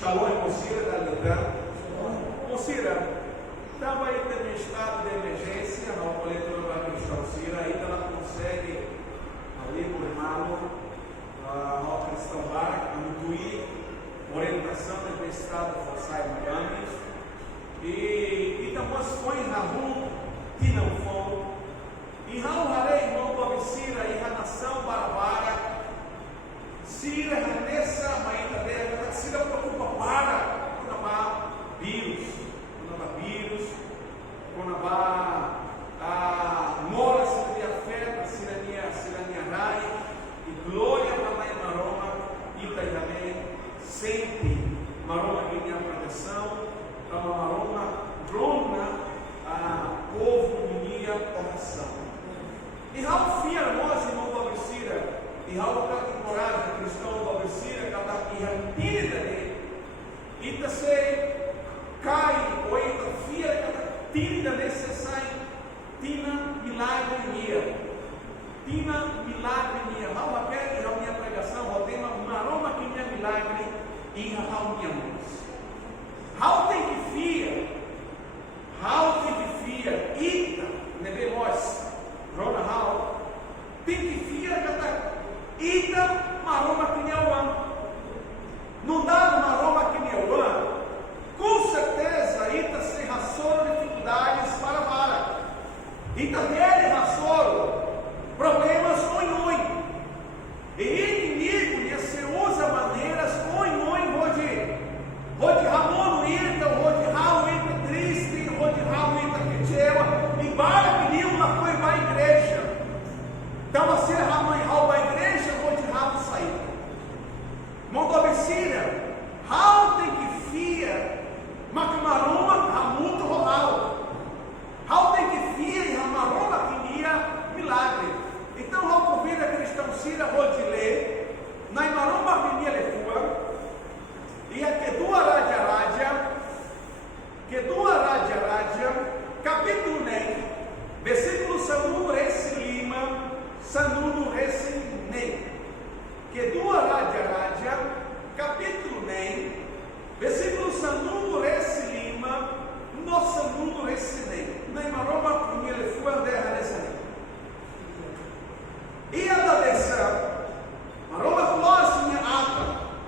Shalom e Mocira da Lidan. Mocira, estava aí tendo um estado de emergência, a coletora vai cristão Cira, ainda ela consegue ali por irmão, a cristão bar, incluir orientação do estado de Forçai Miami, e também foi na rua que não foram, e Raulharei, irmão do Cira, e a nação Barabara, Cira, nessa maíta dela, Cira preocupa para vírus, quando a mora se afeta, se rai, e glória para Maroma, e também sempre Maroma ganha proteção, a Maroma drona a povo minha oração. E Raul fia nós, irmão do Abicira, e Raul está coragem, cristão do Abicira, que está aqui, e está se cai, ou está fia, que está tinda necessária, tina milagre minha, Raul aqui, e a minha pregação, o tema, Maroma que minha milagre, e a Raul minha luz. Raul tem que fia, ita, neve nós, Rona Raul, tem que fia, ita, Maroma que minha luz. Não dá Maroma que minha luz, com certeza, ita se raçou dificuldades para. Ita dele raçou problemas oi. E inimigo se usa maneiras onde Ramon ita, onde Raul ita triste, onde Raul ita quechewa, e para que uma coisa para a igreja. Então você Raul para a igreja, onde Raul sair. Mão Abicira, Raul tem que fia, Macamaruma, Ramuto Raul. Raul tem que fia e Ramaruma que ia milagre. Então Raul convida a cristão Cira, vou te ler, na Maroma vinha lefua, e a Kedua Raja, capítulo 9, versículo Sanunu Resinem. Kedua Raja, capítulo 9, versículo Sanunu Resilima, no Sanunu Resinem. Na Maroma vinha lefua, terra dessa. E a da dessa, Maroma falou minha ata,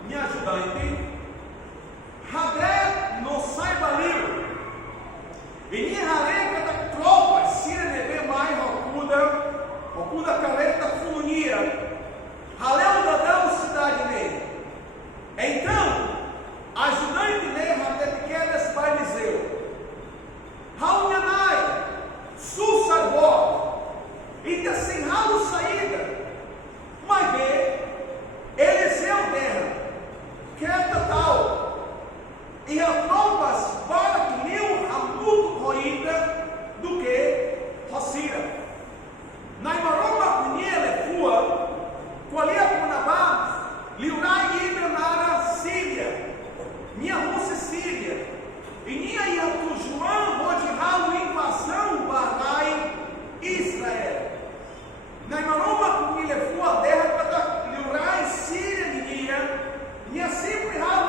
minha ajudante, Hadé não saiba livre, e minha areia da tropa, se neve mais, Rocuda careta funia, Haleu da dão cidade nele. Então, ajudante nele, até pequenas para Eliseu, Raunhanai, Sussarbó, e que assim Raul saída, mas vê, Eliseu terra, que é total, e a tropas para que liam a muito roída do que Rocira. Na Maroma Cunhele Fua, Qualia Punabá, Liurai Ibranara Síria, minha Rússia Síria, e minha Iantujuan, Rodihau, invasão Barai, Israel. Na Maroma Cunhele Fua, terra para Liurai Síria, minha sempre Raul.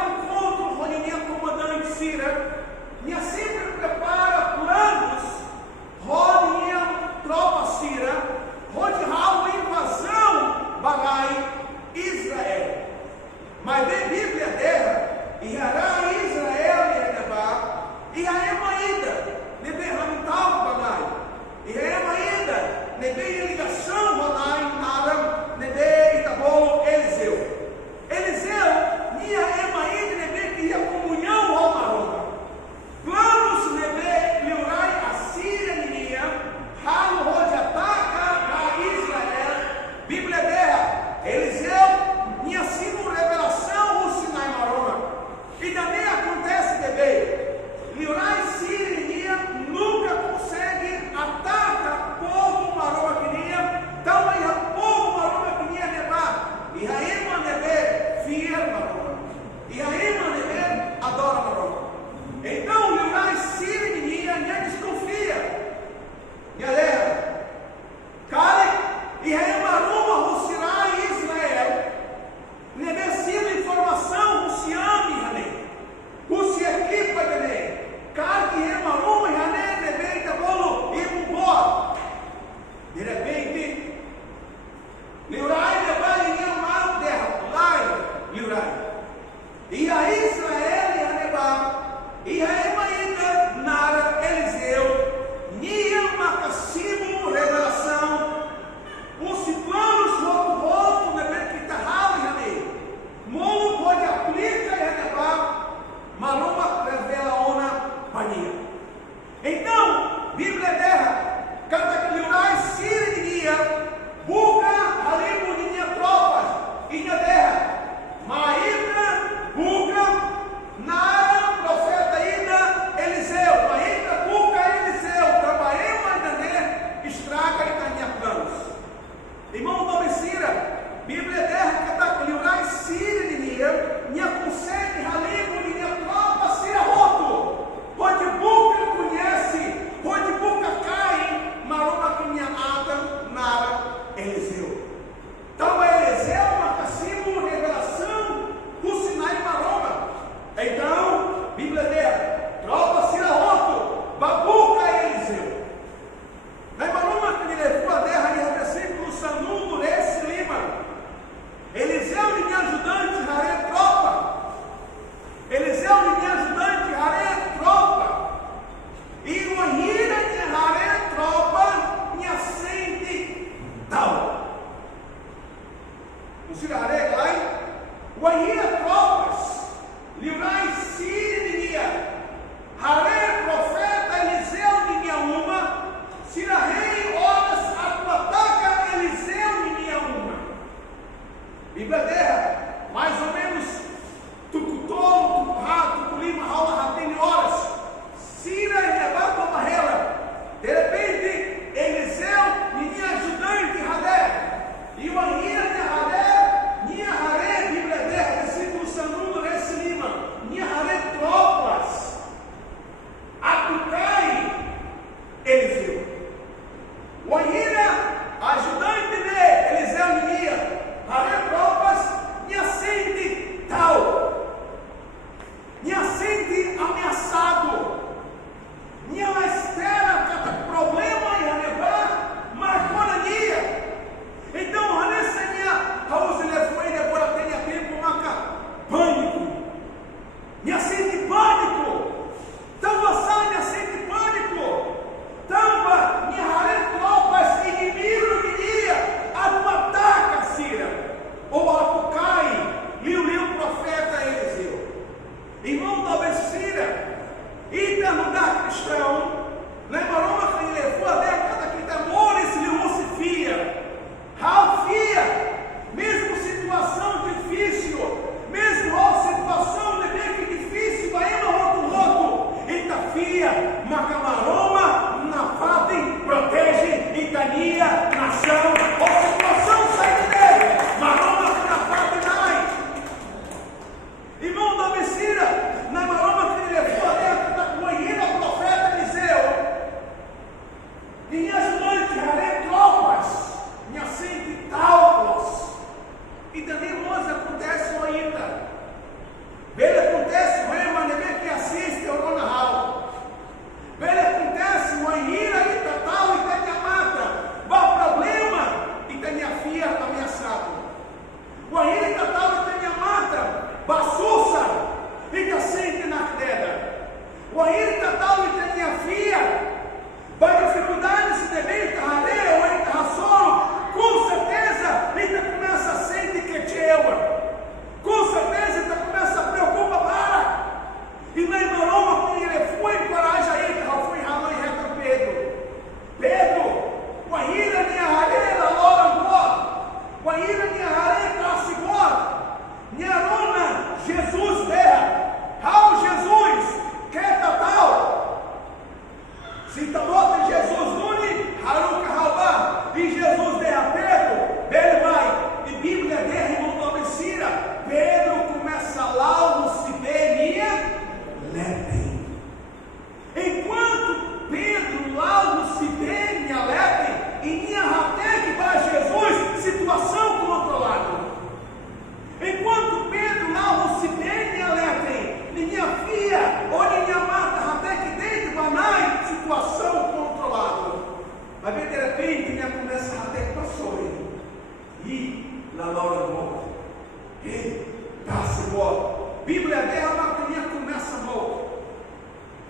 Bíblia guerra matinha começa mal.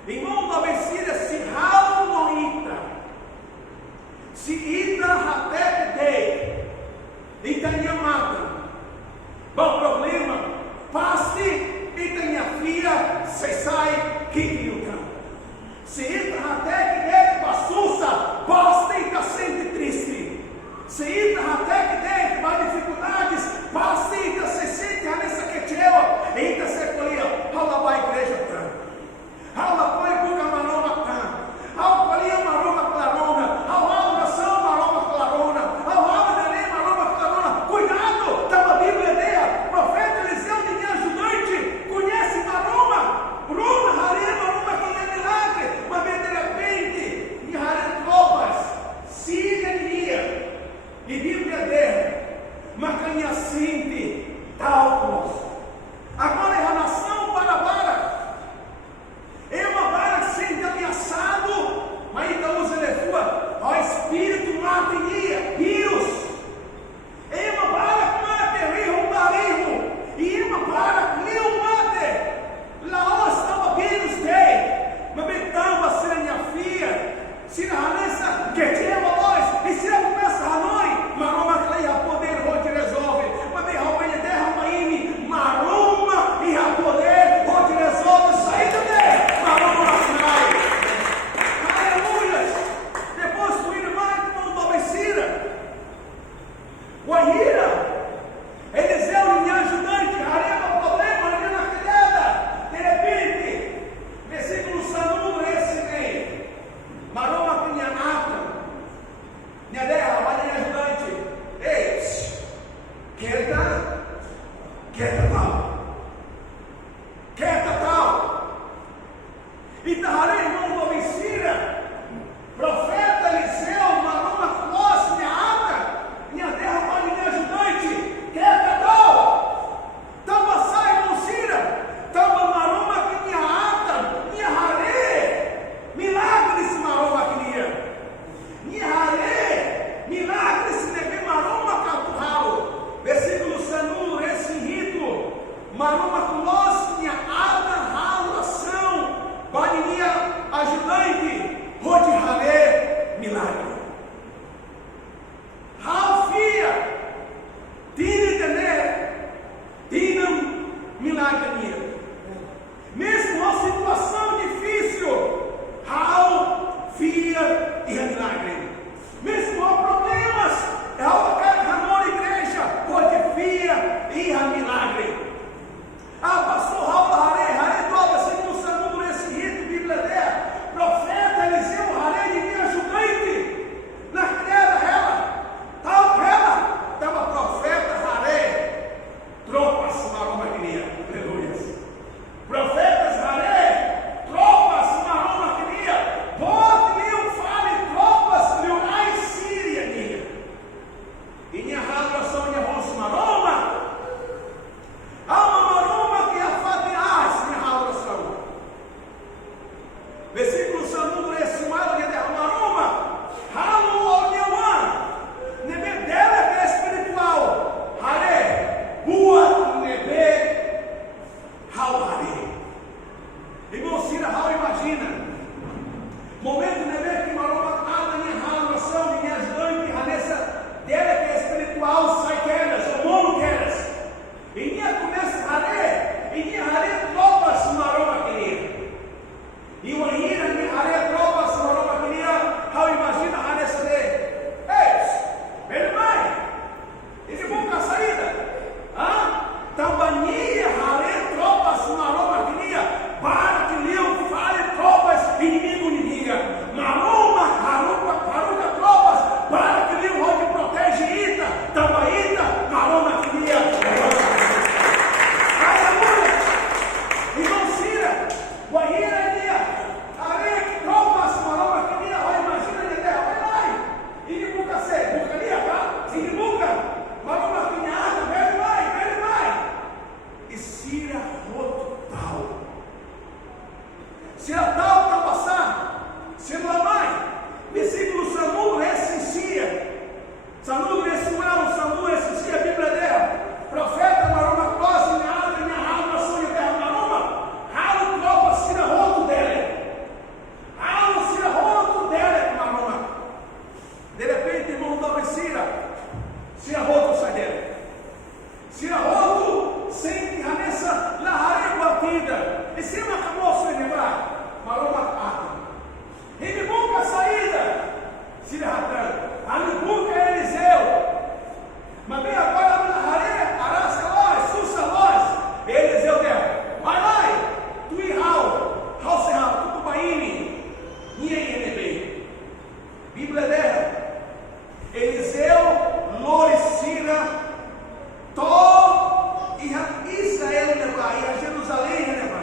Irmão da Messíria se ralo no ita. Se ita até dei. Ita mata. Bom problema. Passe ita minha filha. Se sai que luta. Se ita até que dei passuça. Passe ita sente triste. Se ita até que dei vai dificuldades. Passe ita se sente nessa que teu. Ita se colhia. Hala vai igreja. Hala põe boca Esse acabou sem lembrar. Maroma Ata. Ele busca a saída. Se derratando. A busca Eliseu. Mas bem agora, Arasca nós, Sussa nós. Eliseu deu. Vai lá, tu e Raul, Serral, tudo baini. Ninguém enebei. Bíblia dela. Eliseu, Loricina, Tó e Israel leva, e Jerusalém leva.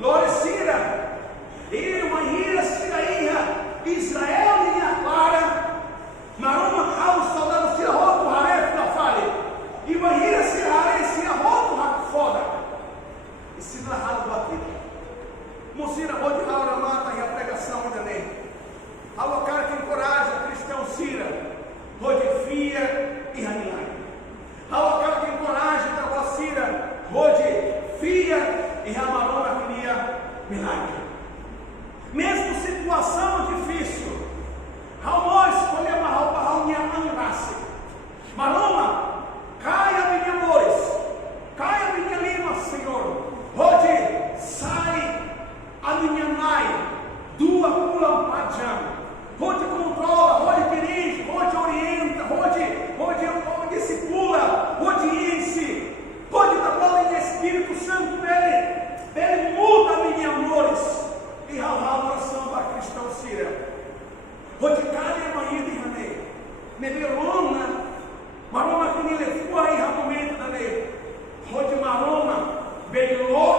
Loricina, e uma ira, Israel e Clara. Maroma Raul, soldado, se arroto, Haref, na falha. E uma ira, se arroto, foda. E se narrado batida. Mocira, onde Laura mata e a pregação ainda nem. Alô, cara que encoraja, cristão Cira, Rode Fia e Ranilai. Alô, cara que encoraja, Tavó Cira, Rode Fia e Ramarona Cria Milagre. Mesmo situação difícil, Raul escolhe uma roupa, Raul minha angasse. Maroma, caia minha amores, caia minha lima, Senhor. Rode, sai a minha nai, dua pula padjam. Rode controla, Rode dirige, Rode orienta, Rode discipula, Rode inicia, Rode trabalha em Espírito Santo dele muda, minha amores. E a oração para cristão Cira. Rode calha a manhã de Rané, Neberona, Maroma que me levou aí, momento da lei. Rode Maroma, Beliló.